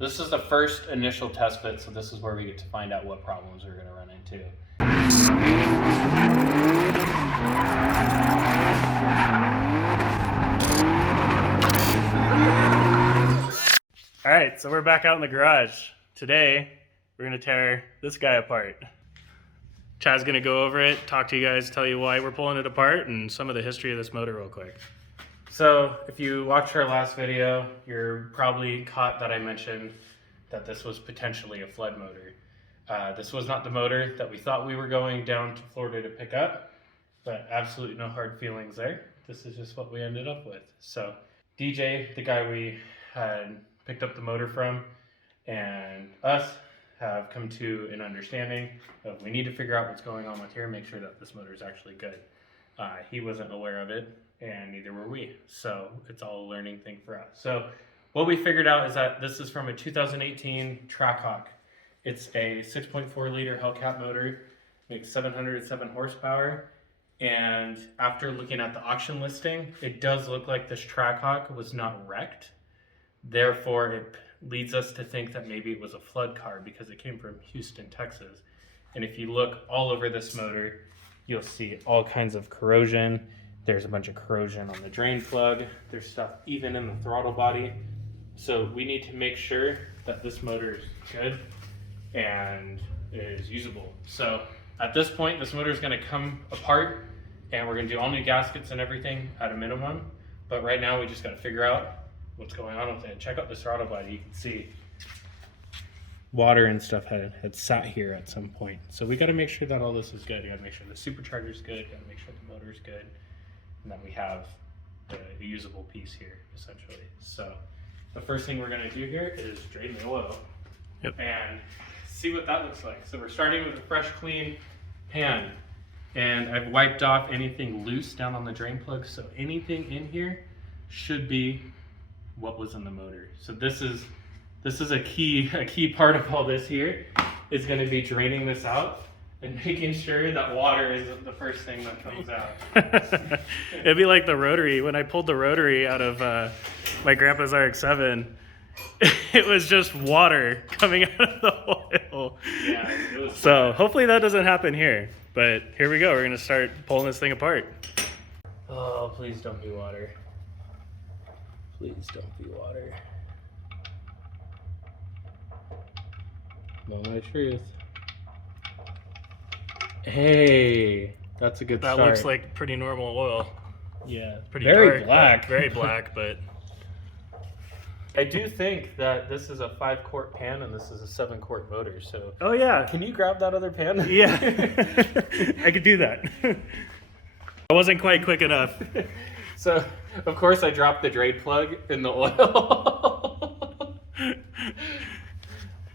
This is the first initial test bit, so this is where we get to find out what problems we're going to run into. All right, so we're back out in the garage. Today, we're going to tear this guy apart. Chad's going to go over it, talk to you guys, tell you why we're pulling it apart, and some of the history of this motor real quick. So, if you watched our last video, you're probably caught that I mentioned that this was potentially a flood motor. This was not the motor that we thought we were going down to Florida to pick up, but absolutely no hard feelings there. This is just what we ended up with. So, DJ, the guy we had picked up the motor from, and us have come to an understanding of we need to figure out what's going on with here, make sure that this motor is actually good. He wasn't aware of it, and neither were we. So it's all a learning thing for us. So what we figured out is that this is from a 2018 Trackhawk. It's a 6.4 liter Hellcat motor, makes 707 horsepower. And after looking at the auction listing, it does look like this Trackhawk was not wrecked. Therefore, it leads us to think that maybe it was a flood car because it came from Houston, Texas. And if you look all over this motor, you'll see all kinds of corrosion. There's a bunch of corrosion on the drain plug. There's stuff even in the throttle body. So we need to make sure that this motor is good and is usable. So at this point, this motor is going to come apart and we're going to do all new gaskets and everything at a minimum. But right now we just got to figure out what's going on with it. Check out the throttle body. You can see water and stuff had sat here at some point. So we got to make sure that all this is good. You got to make sure the supercharger is good. You got to make sure the motor is good, and that we have the usable piece here essentially. So the first thing we're going to do here is drain the oil and see what that looks like. So we're starting with a fresh, clean pan, and I've wiped off anything loose down on the drain plug. So anything in here should be what was in the motor. So this is a key part of all this here is going to be draining this out and making sure that water isn't the first thing that comes out. It'd be like the rotary. When I pulled the rotary out of my grandpa's RX-7, it was just water coming out of the oil. Yeah, it was so hopefully that doesn't happen here. But here we go. We're going to start pulling this thing apart. Oh, please don't be water. Please don't be water. Moment of truth. Hey, that's a good That start. looks like pretty normal oil. Yeah, Pretty very dark, black. Very black, but I do think that this is a 5-quart pan and this is a 7-quart motor. So, oh yeah, can you grab that other pan? yeah, I could do that. I wasn't quite quick enough. So, of course, I dropped the drain plug in the oil.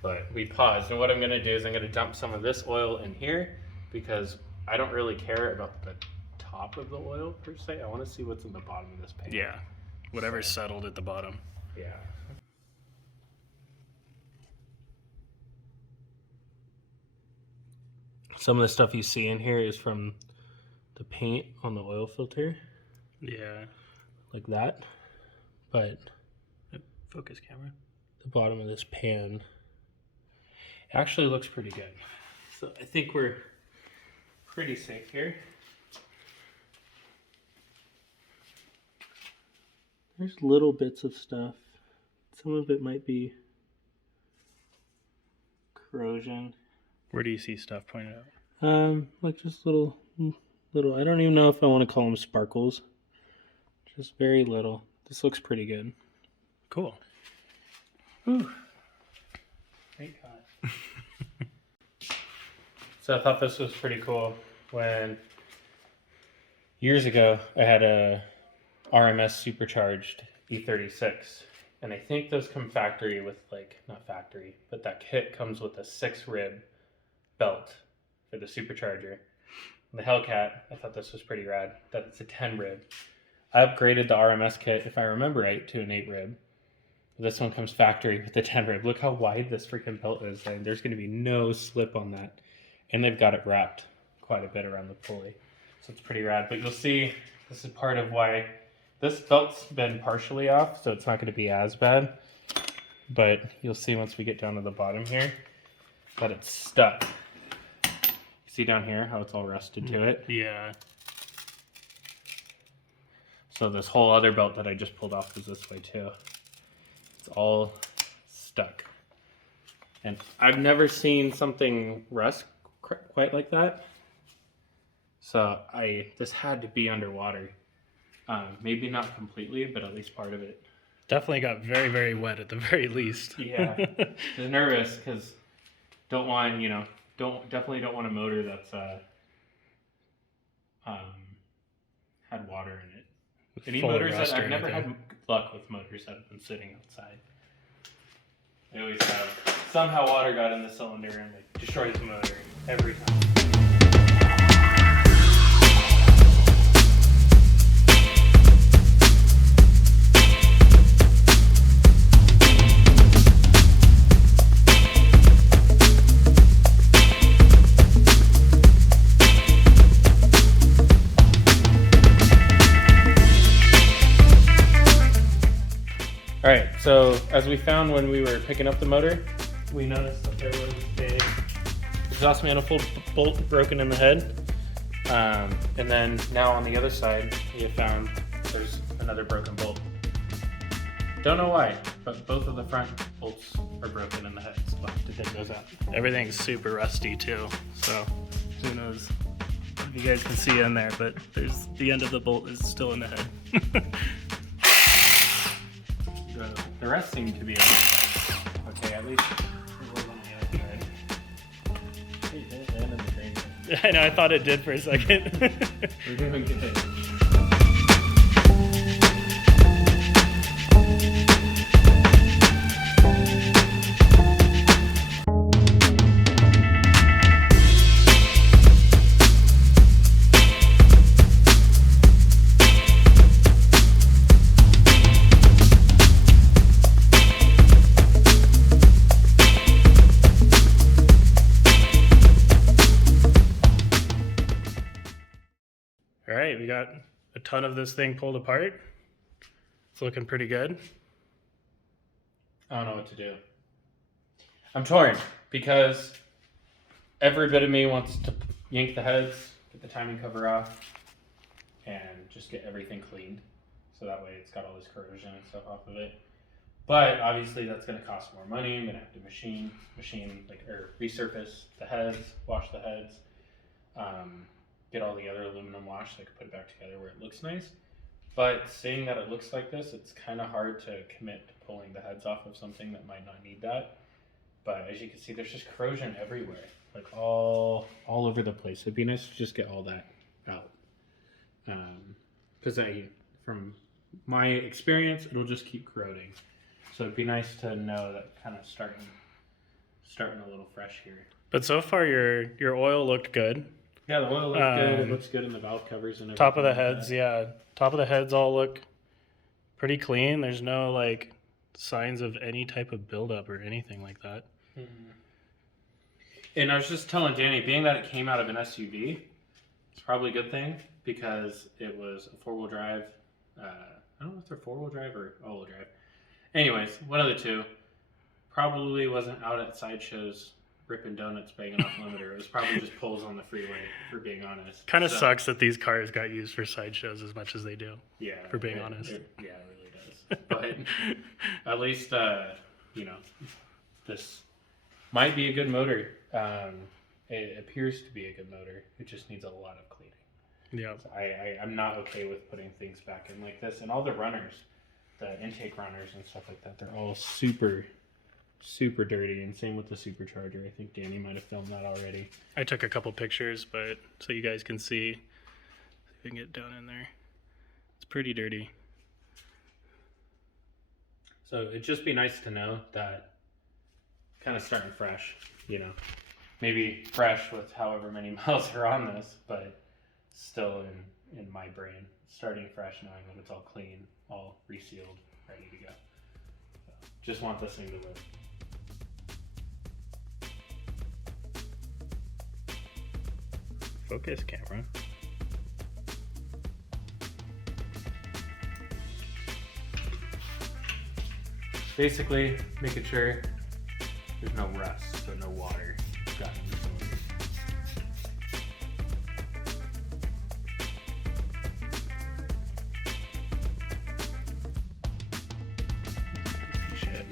But we paused, and what I'm going to do is I'm going to dump some of this oil in here because I don't really care about the top of the oil per se. I want to see what's in the bottom of this pan. Yeah, whatever's settled at the bottom. Yeah. Some of the stuff you see in here is from the paint on the oil filter. Yeah. Like that. But Focus camera. the bottom of this pan actually looks pretty good. So I think we're pretty safe here. There's little bits of stuff. Some of it might be corrosion. Where do you see stuff pointed out? Like just little, I don't even know if I want to call them sparkles. Just very little. This looks pretty good. Cool. Whew. Thank God. So I thought this was pretty cool. When years ago I had a RMS supercharged E36, and I think those come factory with not factory, but that kit comes with a 6-rib belt for the supercharger. The Hellcat, I thought this was pretty rad, that it's a 10-rib. I upgraded the RMS kit, if I remember right, to an 8-rib. This one comes factory with the 10-rib. Look how wide this freaking belt is, and there's going to be no slip on that. And they've got it wrapped quite a bit around the pulley. So it's pretty rad. But you'll see, this is part of why this belt's been partially off, so it's not going to be as bad. but you'll see once we get down to the bottom here that it's stuck. You see down here how it's all rusted to it? Yeah. So this whole other belt that I just pulled off was this way too. It's all stuck. And I've never seen something rust quite like that. So this had to be underwater. Maybe not completely, but at least part of it. Definitely got very, very wet at the very least. Yeah. I was nervous because definitely don't want a motor that's had water in it. Any motors that I've never had luck with motors that have been sitting outside. They always have somehow water got in the cylinder and like destroys the motor every time. All right, so as we found when we were picking up the motor, we noticed that there was a exhaust manifold bolt broken in the head. And then now on the other side, we have found there's another broken bolt. Don't know why, but both of the front bolts are broken in the head, so we'll have to take those out. Everything's super rusty too, so who knows if you guys can see in there, but there's the end of the bolt is still in the head. The rest seem to be okay, at least it was on the other side. Hey, there's land in the drain. I know, I thought it did for a second. We're doing good. All right, we got a ton of this thing pulled apart. It's looking pretty good. I don't know what to do. I'm torn because every bit of me wants to yank the heads, get the timing cover off, and just get everything cleaned. So that way it's got all this corrosion and stuff off of it. But obviously that's going to cost more money. I'm going to have to resurface the heads, wash the heads, get all the other aluminum wash so I can put it back together where it looks nice. But seeing that it looks like this, it's kind of hard to commit to pulling the heads off of something that might not need that. But as you can see, there's just corrosion everywhere, like all over the place. It'd be nice to just get all that out. Because from my experience, it'll just keep corroding. So it'd be nice to know that kind of starting a little fresh here. But so far your oil looked good. Yeah, the oil looks good. It looks good in the valve covers and everything. Top of the heads, yeah. Top of the heads all look pretty clean. There's no like signs of any type of buildup or anything like that. Mm-hmm. And I was just telling Danny, being that it came out of an SUV, it's probably a good thing because it was a four-wheel drive. I don't know if they're four-wheel drive or all-wheel drive. Anyways, one of the two. Probably wasn't out at sideshows ripping donuts, banging off limiter. It was probably just pulls on the freeway, for being honest. Kind of sucks that these cars got used for sideshows as much as they do. Yeah. For being honest. It really does. But at least, this might be a good motor. It appears to be a good motor. It just needs a lot of cleaning. Yeah. So I'm not okay with putting things back in like this. And all the runners, the intake runners and stuff like that, they're all super dirty, and same with the supercharger. I think Danny might have filmed that already. I took a couple pictures, but so you guys can see if we can get down in there. It's pretty dirty. So it'd just be nice to know that kind of starting fresh, maybe fresh with however many miles are on this, but still in my brain, starting fresh, knowing that it's all clean, all resealed, ready to go. So just want this thing to live. Focus, camera. basically making sure there's no rust, so no water gotten in the cylinder. Shit.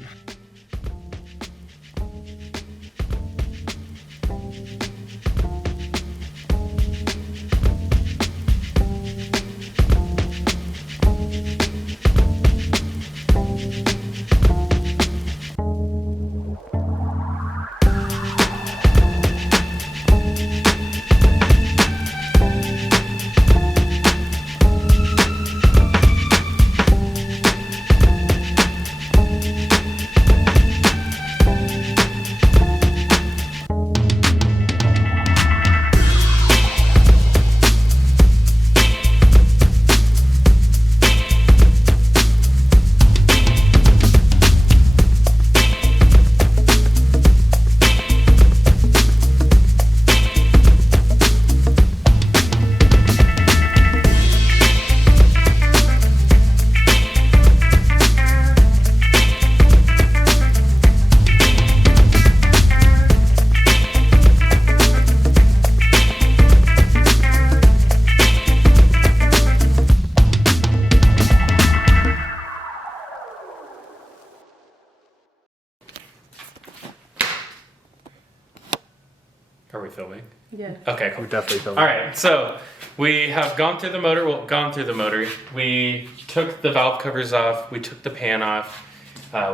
Are we filming? Yeah. Okay, cool. We're definitely filming. All right, so we have gone through the motor. Well, gone through the motor. We took the valve covers off. We took the pan off.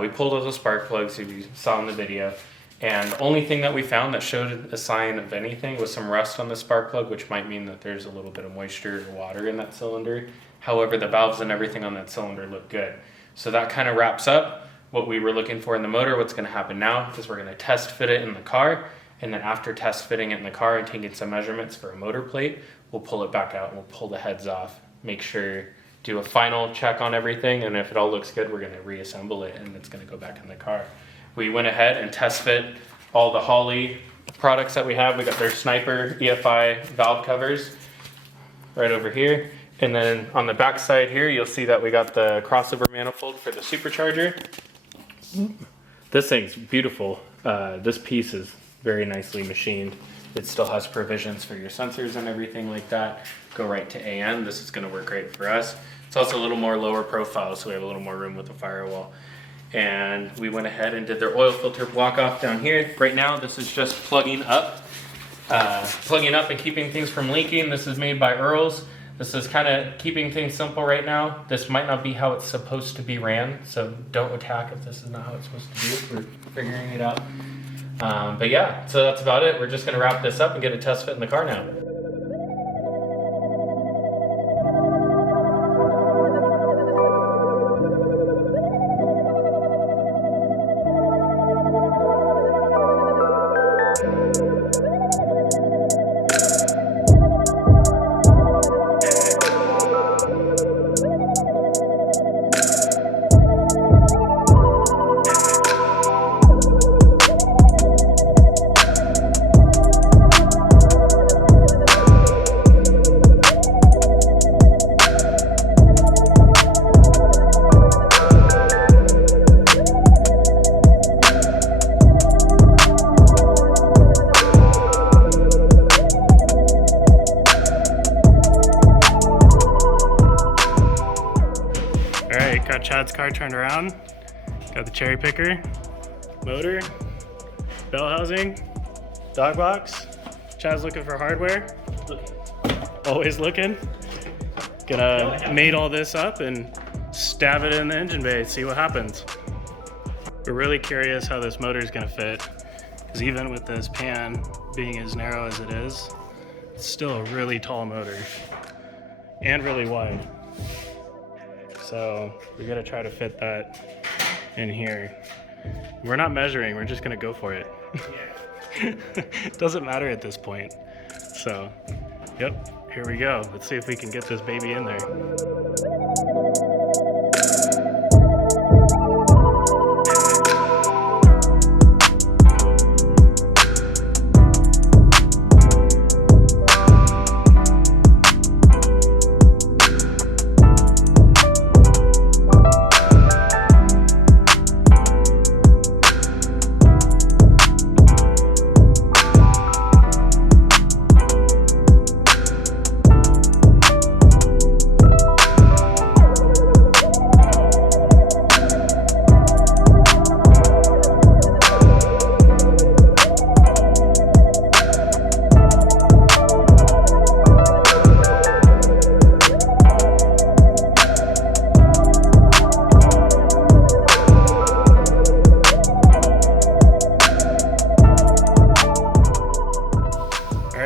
We pulled all the spark plugs, as you saw in the video. And the only thing that we found that showed a sign of anything was some rust on the spark plug, which might mean that there's a little bit of moisture or water in that cylinder. However, the valves and everything on that cylinder look good. So that kind of wraps up what we were looking for in the motor. What's going to happen now is we're going to test fit it in the car. And then after test fitting it in the car and taking some measurements for a motor plate, we'll pull it back out and we'll pull the heads off, make sure, do a final check on everything. And if it all looks good, we're going to reassemble it and it's going to go back in the car. We went ahead and test fit all the Holley products that we have. We got their Sniper EFI valve covers right over here. And then on the back side here, you'll see that we got the crossover manifold for the supercharger. This thing's beautiful. This piece is very nicely machined. It still has provisions for your sensors and everything like that. Go right to AN. This is going to work great for us. It's also a little more lower profile, so we have a little more room with the firewall. And we went ahead and did their oil filter block off down here. Right now, this is just plugging up and keeping things from leaking. This is made by Earls. This is kind of keeping things simple right now. This might not be how it's supposed to be ran, so don't attack if this is not how it's supposed to be. We're figuring it out. But yeah, so that's about it. We're just gonna wrap this up and get a test fit in the car now. Got Chad's car turned around. Got the cherry picker, motor, bell housing, dog box. Chad's looking for hardware. Always looking. Gonna mate all this up and stab it in the engine bay, see what happens. We're really curious how this motor is gonna fit, because even with this pan being as narrow as it is, it's still a really tall motor and really wide. So we're gonna try to fit that in here. We're not measuring, we're just gonna go for it. It doesn't matter at this point. So, yep, here we go. Let's see if we can get this baby in there.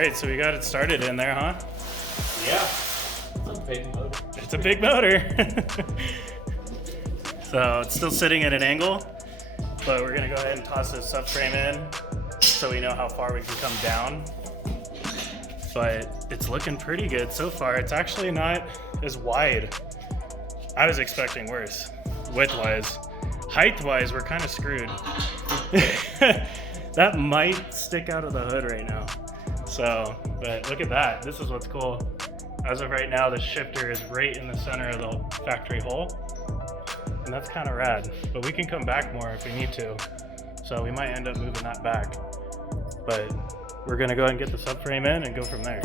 right, so we got it started in there, huh? Yeah, it's a big motor. It's a big motor. So it's still sitting at an angle, but we're gonna go ahead and toss this subframe in so we know how far we can come down. But it's looking pretty good so far. It's actually not as wide. I was expecting worse, width-wise. Height-wise, we're kind of screwed. That might stick out of the hood right now. So, but look at that. This is what's cool. As of right now, the shifter is right in the center of the factory hole. And that's kind of rad. But we can come back more if we need to. So we might end up moving that back. But we're gonna go ahead and get the subframe in and go from there.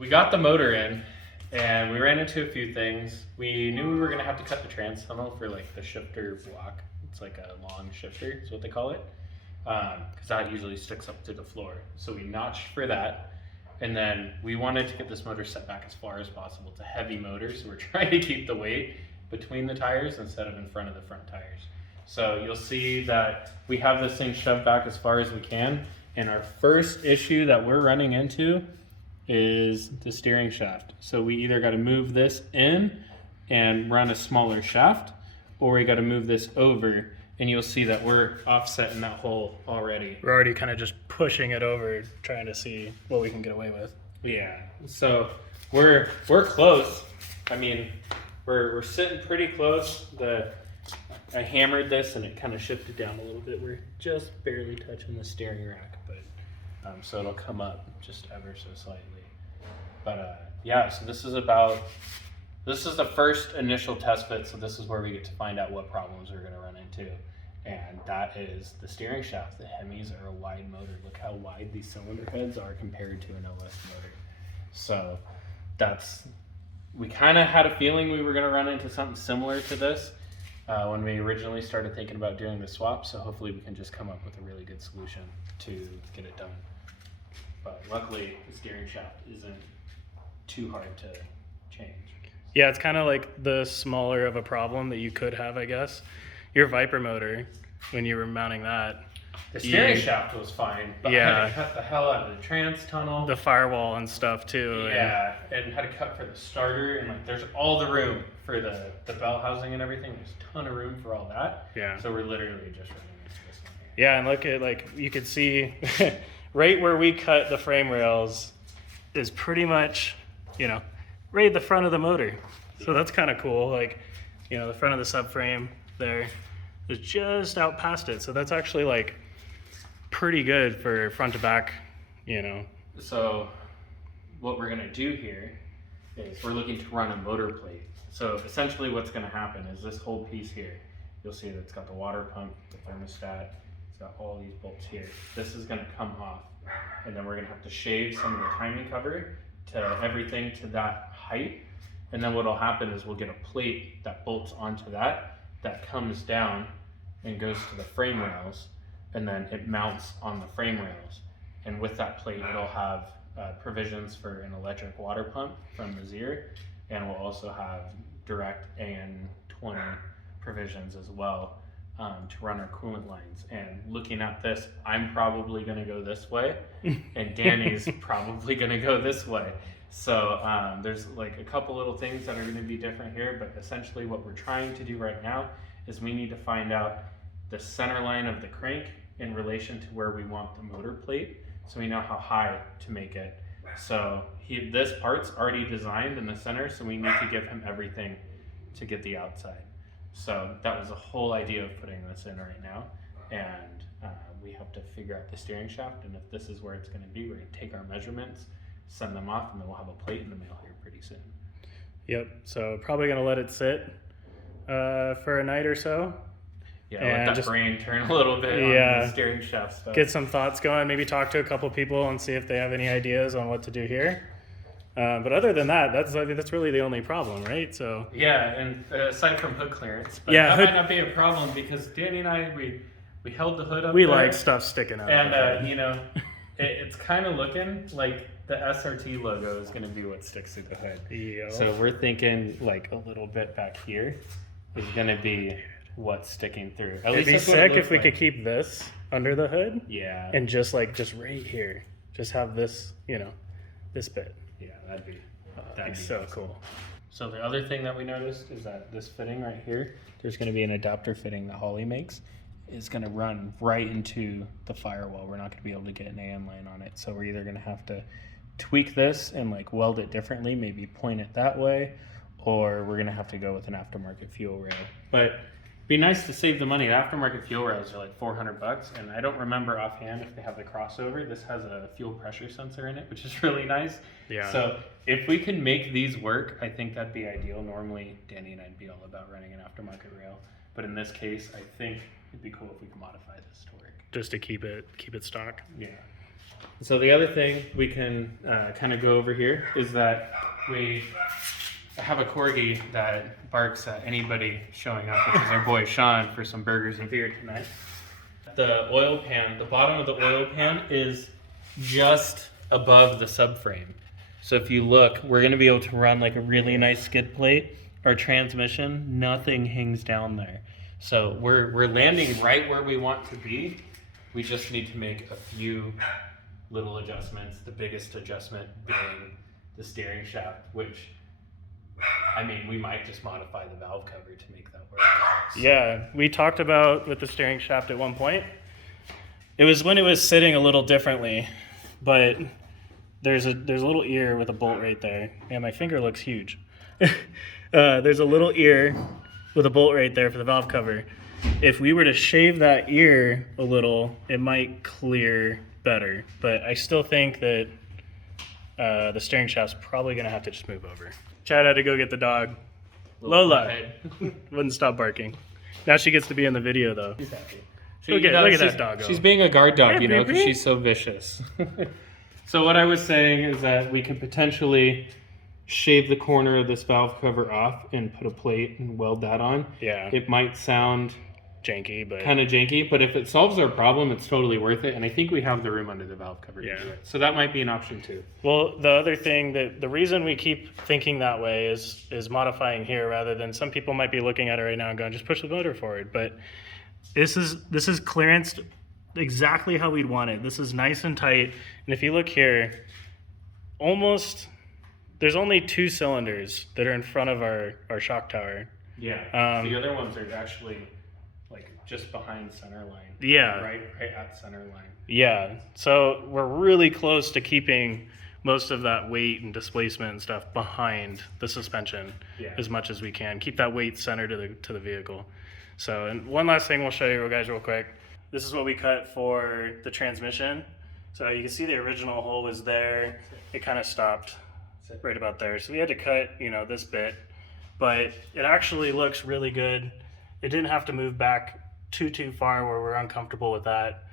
We got the motor in, and we ran into a few things. We knew we were gonna have to cut the trans tunnel for like the shifter block. It's like a long shifter, is what they call it, because that usually sticks up to the floor. So we notched for that, and then we wanted to get this motor set back as far as possible. It's a heavy motor, so we're trying to keep the weight between the tires instead of in front of the front tires. So you'll see that we have this thing shoved back as far as we can, and our first issue that we're running into is the steering shaft. So we either got to move this in and run a smaller shaft, or we got to move this over, and you'll see that we're offset in that hole already. We're already kind of just pushing it over, trying to see what we can get away with. Yeah, so we're close. I mean, we're sitting pretty close. I hammered this and it kind of shifted down a little bit. We're just barely touching the steering rack, but so it'll come up just ever so slightly. But yeah, so this is the first initial test fit, so this is where we get to find out what problems we're gonna run into. And that is the steering shaft. The Hemis are a wide motor. Look how wide these cylinder heads are compared to an OS motor. So we kind of had a feeling we were gonna run into something similar to this when we originally started thinking about doing the swap, so hopefully we can just come up with a really good solution to get it done. But luckily, the steering shaft isn't too hard to change. Yeah, it's kind of like the smaller of a problem that you could have, I guess. Your Viper motor, when you were mounting that. The steering shaft was fine, but I had to cut the hell out of the trans tunnel. The firewall and stuff too. Yeah, and had to cut for the starter, and like there's all the room for the bell housing and everything. There's a ton of room for all that. Yeah. So we're literally just running into this one here. Yeah, and look at, like, you could see right where we cut the frame rails is pretty much, right at the front of the motor. So that's kind of cool. Like, the front of the subframe there is just out past it. So that's actually like pretty good for front to back, So what we're gonna do here is we're looking to run a motor plate. So essentially what's gonna happen is this whole piece here, you'll see that it's got the water pump, the thermostat, it's got all these bolts here. This is gonna come off, and then we're gonna have to shave some of the timing cover to everything to that height. And then what'll happen is we'll get a plate that bolts onto that comes down and goes to the frame rails, and then it mounts on the frame rails. And with that plate, it'll have provisions for an electric water pump from Mazir, and we'll also have direct AN20 provisions as well to run our coolant lines. And looking at this, I'm probably gonna go this way, and Danny's probably gonna go this way. So there's like a couple little things that are gonna be different here, but essentially what we're trying to do right now is we need to find out the center line of the crank in relation to where we want the motor plate, so we know how high to make it. So this part's already designed in the center, so we need to give him everything to get the outside. So that was the whole idea of putting this in right now. And we have to figure out the steering shaft, and if this is where it's gonna be, we're gonna take our measurements, send them off, and then we'll have a plate in the mail here pretty soon. Yep, so probably gonna let it sit for a night or so. Yeah, and let that just brain turn a little bit on the steering shaft stuff. Get some thoughts going. Maybe talk to a couple people and see if they have any ideas on what to do here. But other than that, that's really the only problem, right? So yeah, and aside from hood clearance, but yeah, that might not be a problem because Danny and I we held the hood up. We there, like stuff sticking out. and you know, it's kind of looking like the SRT logo is going to be what sticks through the hood. Yeah. So we're thinking like a little bit back here is going to be what's sticking through. It'd be sick if we could keep this under the hood. Yeah. And just right here, just have this, this bit. Yeah, that'd be so awesome. cool. So the other thing that we noticed is that this fitting right here, there's going to be an adapter fitting that Holly makes, is going to run right into the firewall. We're not going to be able to get an AM line on it. So we're either going to have to tweak this and like weld it differently, maybe point it that way, or we're going to have to go with an aftermarket fuel rail. But it'd be nice to save the money. Aftermarket fuel rails are like $400, and I don't remember offhand if they have the crossover. This has a fuel pressure sensor in it, which is really nice. Yeah. So if we can make these work, I think that'd be ideal. Normally, Danny and I'd be all about running an aftermarket rail, but in this case, I think it'd be cool if we could modify this to work. Just to keep it stock. Yeah. So the other thing we can kind of go over here is that we have a corgi that barks at anybody showing up, which is our boy Sean, for some burgers and beer tonight. The oil pan, the bottom of the oil pan is just above the subframe. So if you look, we're going to be able to run like a really nice skid plate. Our transmission, nothing hangs down there. So we're landing right where we want to be. We just need to make a few little adjustments. The biggest adjustment being the steering shaft, which, I mean, we might just modify the valve cover to make that work. Yeah, we talked about with the steering shaft at one point. It was when it was sitting a little differently, but there's a little ear with a bolt right there. Yeah, my finger looks huge. There's a little ear with a bolt right there for the valve cover. If we were to shave that ear a little, it might clear better. But I still think that the steering shaft's probably going to have to just move over. Chad had to go get the dog. Lola wouldn't stop barking. Now she gets to be in the video, though. She's happy. Look at that dog. She's being a guard dog, Hey, you know, because baby. she's so vicious. So what I was saying is that we could potentially shave the corner of this valve cover off and put a plate and weld that on. Yeah. It might sound Janky, but kind of janky, but if it solves our problem, it's totally worth it. And I think we have the room under the valve cover to do it. So that might be an option too. well, the other thing that the reason we keep thinking that way is modifying here rather than some people might be looking at it right now and going, just push the motor forward. But this is clearanced exactly how we'd want it. This is nice and tight. And if you look here, there's only 2 cylinders that are in front of our shock tower. Yeah. The other ones are actually like just behind center line. Yeah. Right at center line. Yeah. So we're really close to keeping most of that weight and displacement and stuff behind the suspension as much as we can. Keep that weight centered to the vehicle. So, and one last thing we'll show you guys real quick. This is what we cut for the transmission. So you can see the original hole was there. It kind of stopped right about there. So we had to cut, this bit, but it actually looks really good. It didn't have to move back too far where we're uncomfortable with that.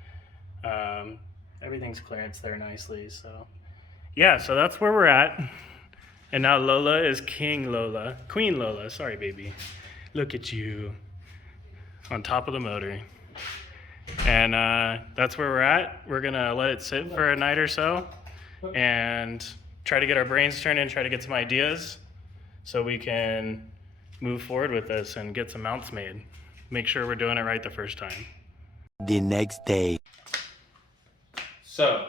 Everything's clearance there nicely. So yeah, so that's where we're at. And now Lola is Queen Lola, sorry baby. Look at you on top of the motor. And that's where we're at. We're gonna let it sit for a night or so and try to get our brains turned and try to get some ideas so we can move forward with this and get some mounts made. Make sure we're doing it right the first time. The next day. So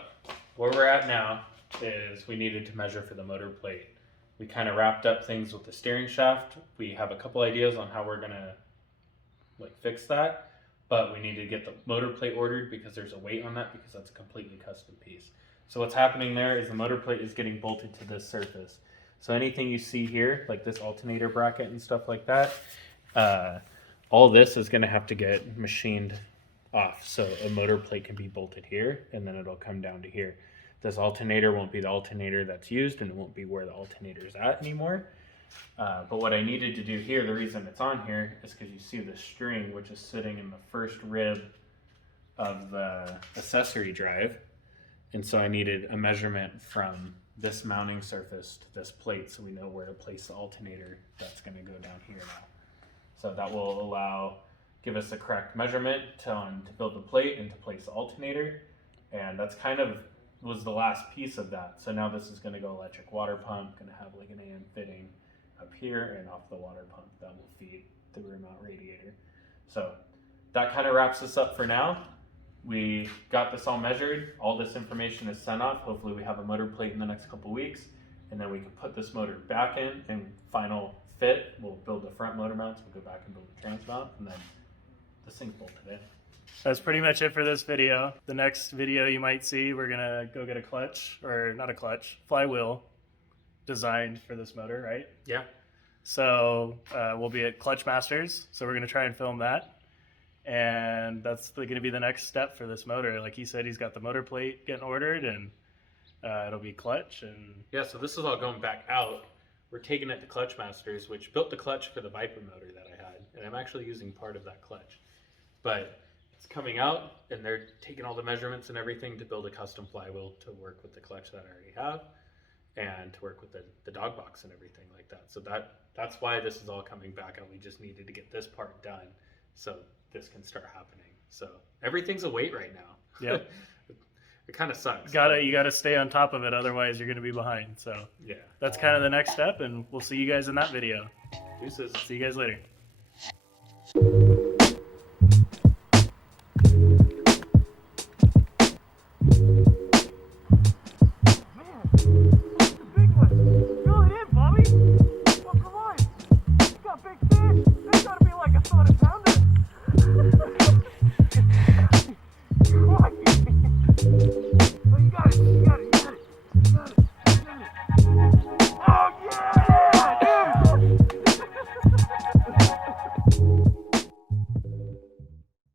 where we're at now is we needed to measure for the motor plate. We kind of wrapped up things with the steering shaft. We have a couple ideas on how we're gonna fix that, but we need to get the motor plate ordered because there's a weight on that because that's a completely custom piece. So what's happening there is the motor plate is getting bolted to this surface. So anything you see here, like this alternator bracket and stuff like that, all this is going to have to get machined off. So a motor plate can be bolted here and then it'll come down to here. This alternator won't be the alternator that's used and it won't be where the alternator is at anymore. But what I needed to do here, the reason it's on here, is because you see the string, which is sitting in the first rib of the accessory drive. And so I needed a measurement from this mounting surface to this plate so we know where to place the alternator that's going to go down here now. So that will give us the correct measurement to build the plate and to place the alternator. And that's kind of was the last piece of that. So now this is going to go electric water pump, going to have like an AM fitting up here and off the water pump that will feed the rear mount radiator. So that kind of wraps us up for now. We got this all measured. All this information is sent off. Hopefully we have a motor plate in the next couple weeks, and then we can put this motor back in and final fit. We'll build the front motor mounts. We'll go back and build the trans mount, and then this thing's bolted in. That's pretty much it for this video. The next video you might see, we're gonna go get a clutch, or not a clutch, flywheel designed for this motor, right? Yeah. So we'll be at Clutch Masters, so we're gonna try and film that. And that's going to be the next step for this motor. Like he said, he's got the motor plate getting ordered, and it'll be clutch. And yeah, so this is all going back out. We're taking it to Clutch Masters, which built the clutch for the Viper motor that I had, and I'm actually using part of that clutch. But it's coming out, and they're taking all the measurements and everything to build a custom flywheel to work with the clutch that I already have, and to work with the dog box and everything like that. So that's why this is all coming back out. We just needed to get this part done, so this can start happening. So everything's a wait right now. Yep. It kind of sucks. you gotta stay on top of it, otherwise you're gonna be behind. So yeah, that's kind of the next step, and we'll see you guys in that video. Deuces. See you guys later. Well, you gotta